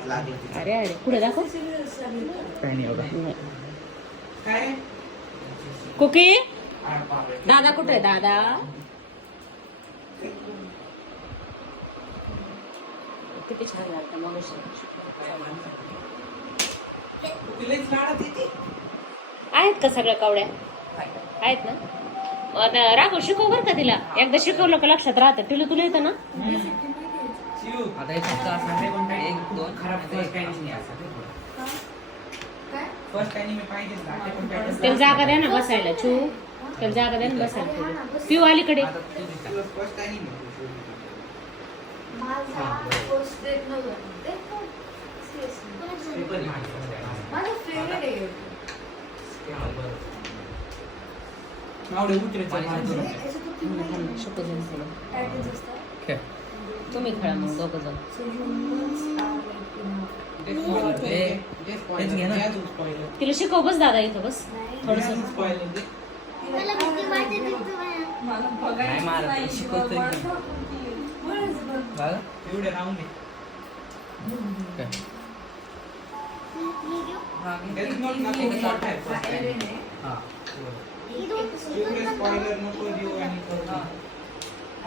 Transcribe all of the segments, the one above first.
हात लागला तिचा. अरे अरे. पुढे दाखव? काही नाही बघा. काय? कुकी. दादा कुठे आहे? दादा? किती छान लागतं मग. आहेत का सगळ्या कावड्या? आहेत ना? आता राघव शिकव बरं का तिला. एकदा शिकवलं का लक्षात राहतं. तुला तुला येतं ना? आता हे फक्त असं एक दोन खराब नाही असं. First time मी pattern त्याला जागा द्या ना बसायला छू त्याला जागा द्या ना बसायला पिऊ अलीकडे. मावळे उतरायचं माझी मावळे. शिकू दे ना तिला. तुम्ही खेळा मग दोघं जण. हे-. तिला शिकव बस दादा इथं बस. ते थोडस अजून spoiler. ते- नाही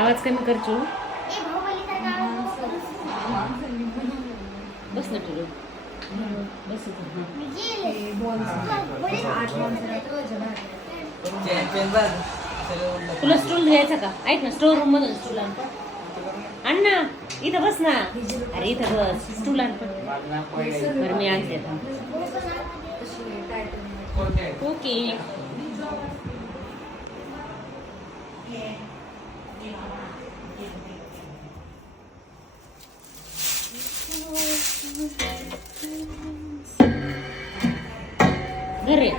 आवाज कमी कर. चू बस ना तुला बस. तुला स्टूल घ्यायचा का? ऐक ना स्टोर रूम मधून स्टूल आण. आण ना इथं बस ना. अरे इथं बस. स्टूल आण. बरं मी आणते? ओके. घरे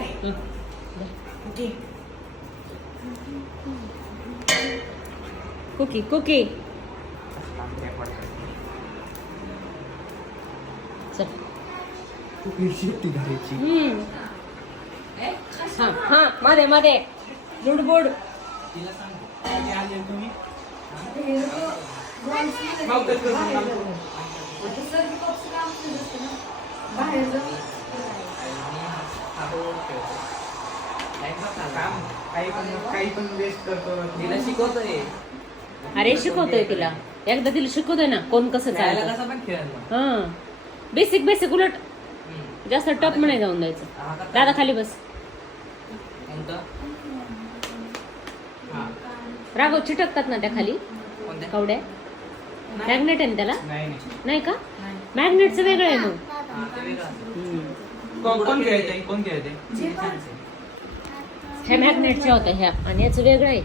कुकी कुकी मध्ये मध्ये लुडबुड आले तुम्ही तिला शिकवतोय अरे शिकवतोय तिला. एकदा तिला शिकवतोय ना कोण कसं पण मग. हा. बेसिक बेसिक उलट. जास्त टप नाही जाऊन द्यायचं? दादा खाली बस कोणतं? हा राघव चिटकतात ना त्या खाली? कवड्या? मॅग्नेट आहे ना त्याला? नाही नाही. नाही का? मॅग्नेटचं वेगळं आहे मग. हा. कोण कोण खेळते कोण खेळते. ह्या मॅग्नेटच्या होत्या ह्या आणि याचं वेगळं आहे.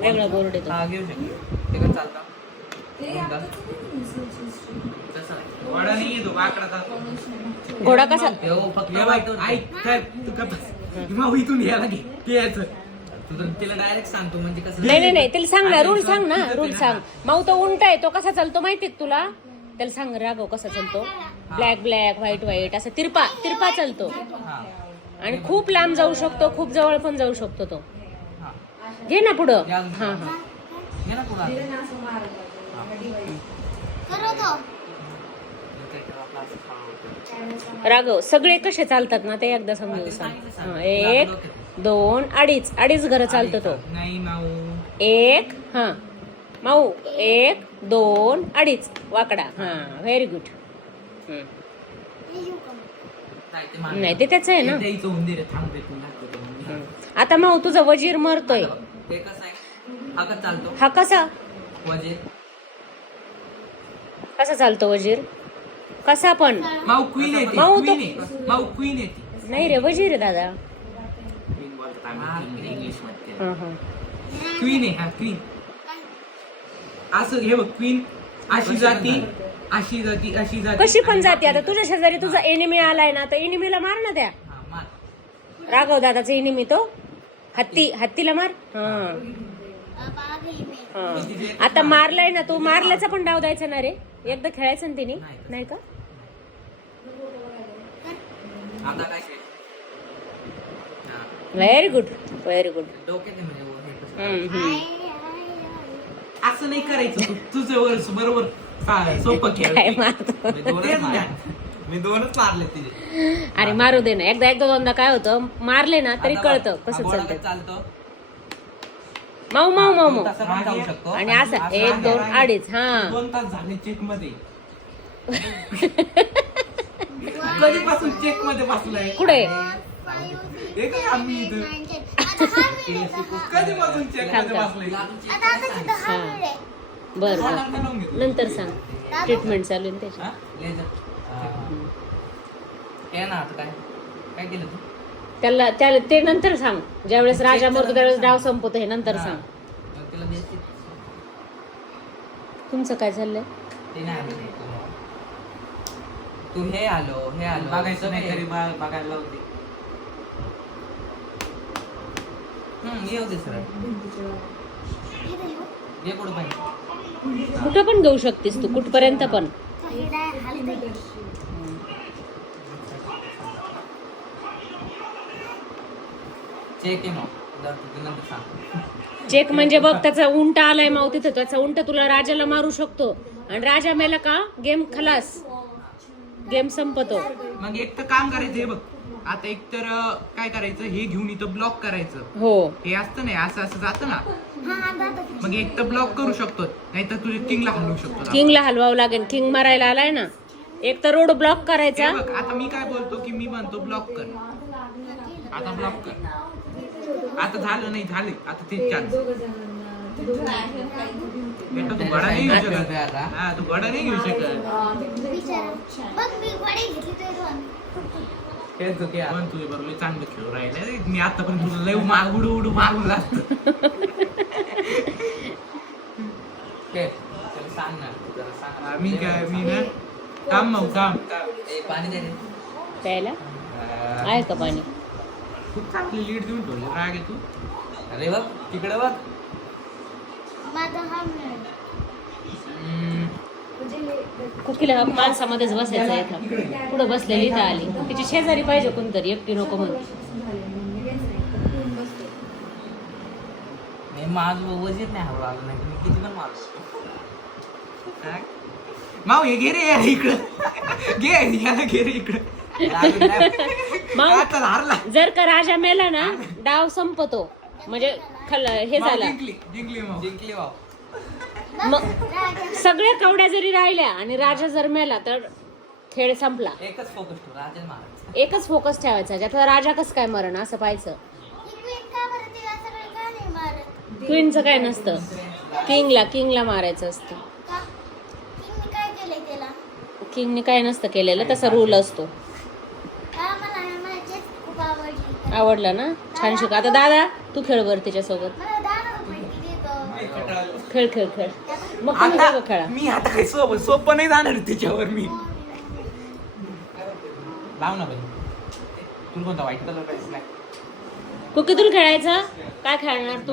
वेगळं बोर्ड येतो हा घोडा कसा? इथून यायला घे. ते यायचं. तिला डायरेक्ट सांगतो म्हणजे कसं नाही नाही नाही. त्याला सांग ना. रूल सांग ना. रूल. सांग. माऊ तो उंट आहे. तो कसा चालतो माहितीये का तुला? त्याला सांग राघव कसा चालतो? ब्लॅक ब्लॅक व्हाईट व्हाईट असं तिरपा तिरपा चालतो. हा. आणि खूप लांब जाऊ शकतो खूप जवळ पण जाऊ शकतो तो. हा. घे ना पुढं. हा हा. घे ना तुला राघव सगळे कसे चालतात ना ते एकदा समजून सांग. एक दोन अडीच. अडीच घर चालतो तो. एक हा. माऊ एक दोन अडीच. वाकडा. हा व्हेरी गुड नाही, ते त्याचं आहे ना. आता माऊ तुझा वजीर मरतोय. हा कसं कसा चालतो वजीर? कसा पण? माऊ क्वीन येते माऊ तो- क्वीन आहे. माऊ क्वीन येते नाही रे वजीर आहे दादा. क्वीन बोलतात हा आम्ही इंग्लिशमध्ये हा हा. क्वीन आहे हा क्वीन असं हे बघ क्वीन अशी जाती अशी जाती अशी जाती. कशी पण जाते आता? तुझ्या शेजारी तुझा एनिमी आलाय ना तर एनिमीला मार ना त्या. हा, मार. राघव दादाचा एनिमी तो. हत्ती हत्तीला मार? हा. हा. आता मारलाय ना तू मारल्याचा पण डाव द्यायचा ना रे. एकदा खेळायचं ना तिने? नाही. नाही का? आता काय खेळ? हा. व्हेरी गुड व्हेरी गुड डोक्यात आहे म्हणजे हे कसं. असं नाही करायचं तू तुझं वर बरोबर. सा- सोपं खेळ. काय मारतो? मी दोनच मारले. मी दोनच मारले तिथे अरे मारू दे ना. एकदा एकदा दोनदा काय होतं? मारले ना तरी कळतं कसं हा चालतं चालतं. माऊ माऊ माऊ माऊ. तसं पण जाऊ शकतो. आणि असं एक दोन अडीच हा. दोन तास झाले चेकमध्ये कधीपासून चेकमध्ये बसलाय? कुठे? हे काय आम्ही इथं. कधीपासून चेक थांब, मध्ये थांब. बसलाय? हा. बर. नंतर सांग. ट्रीटमेंट चालू आहे ना त्याची. हा? लेझर. हा. हे ना आता काय? काय केलं तू? त्याला त्याला ते नंतर सांग. ज्यावेळेस राजा मरतो त्यावेळेस डाव संपवतो हे नंतर हा. सांग. मग तिला द्यायची तुमचं काय चाललंय? ते नाही आलं नाही तू. तू हे आलो हे आलो. बघायचं नाही बा- बघायला लावते. हम्म, येऊ दे सर. ये कुठं पाहिजे कुठं पण घेऊ शकतेस तू कुठपर्यंत पण. चेक आहे मग तुझं सांग. चेक म्हणजे बघ त्याचा उंट आलाय माव तिथं त्याचा उंट तुला राजाला मारू शकतो. आणि राजा मेला का? गेम खलास. गेम संपतो. मग एक तर काम करायचं हे बघ. आता एक तर काय करायचं हे घेऊन इथं ब्लॉक करायचं. हो. हे असतं नाही असं असं जातं ना. मग एक तर ब्लॉक करू शकतो नाहीतर तुझ्या किंगला हलवू शकतो. किंगला हलवावं लागेल. किंग मारायला आलाय ना. एक तर रोड ब्लॉक करायचा. हे बघ आता मी काय बोलतो की मी म्हणतो ब्लॉक कर. आता ब्लॉक कर. आता झालं नाही झाले. आता ते चान्स बेटा तू घोडा नाही घेऊ शकत. हा तू घोडा नाही घेऊ शकत. पण तुझे बरोबर चांगलं खेळू राहिले मी आता पण तुला लय माग उडू उडू मागून लागतो मी काय मी ना काम मग काम. पाणी दे रे. प्यायला? आहे का पाणी? खूप चांगली लीड देऊन ठेवली. राग आहे तू अरे बघ तिकडे बघ. हम्म, कुकीला माणसामध्येच बसायचं इथं. पुढं बसलेली इथं आली. तिची शेजारी पाहिजे कोणतरी एकटी नको म्हणून. मी माझं वजीर नाही हवं आलं नाही मी किती पण मारतो काय? माव हे घे रे यार इकडं. घे याला घे रे इकडं. मग आता हारला. जर का राजा मेला ना डाव संपतो. म्हणजे खल हे झाला. जिंकली जिंकली माव जिंकली मग सगळ्या कवड्या जरी राहिल्या आणि राजा जर मेला तर खेळ संपला. एकच फोकस ठेव राजन महाराज एकच फोकस ठेवायचा ज्यातला राजा कसं काय मरण असं पाहायचं. क्वीनचं काय नसतं. किंगला किंगला मारायचं असतं. किंगने काय नसतं केलेलं तसा रूल असतो. आवडला. ना? छान शिक आता दादा तू खेळ बर तिच्यासोबत. खेळ खेळ खेळ मग तुम्ही दोघं खेळा. मी आता काही सोपं सोपं नाही जाणार त्याच्यावर मी. लाव ना बाई. तुला कोणता व्हाईट कलर पाहिजे? नाही कुकी तुला खेळायचं? काय खेळणार तू?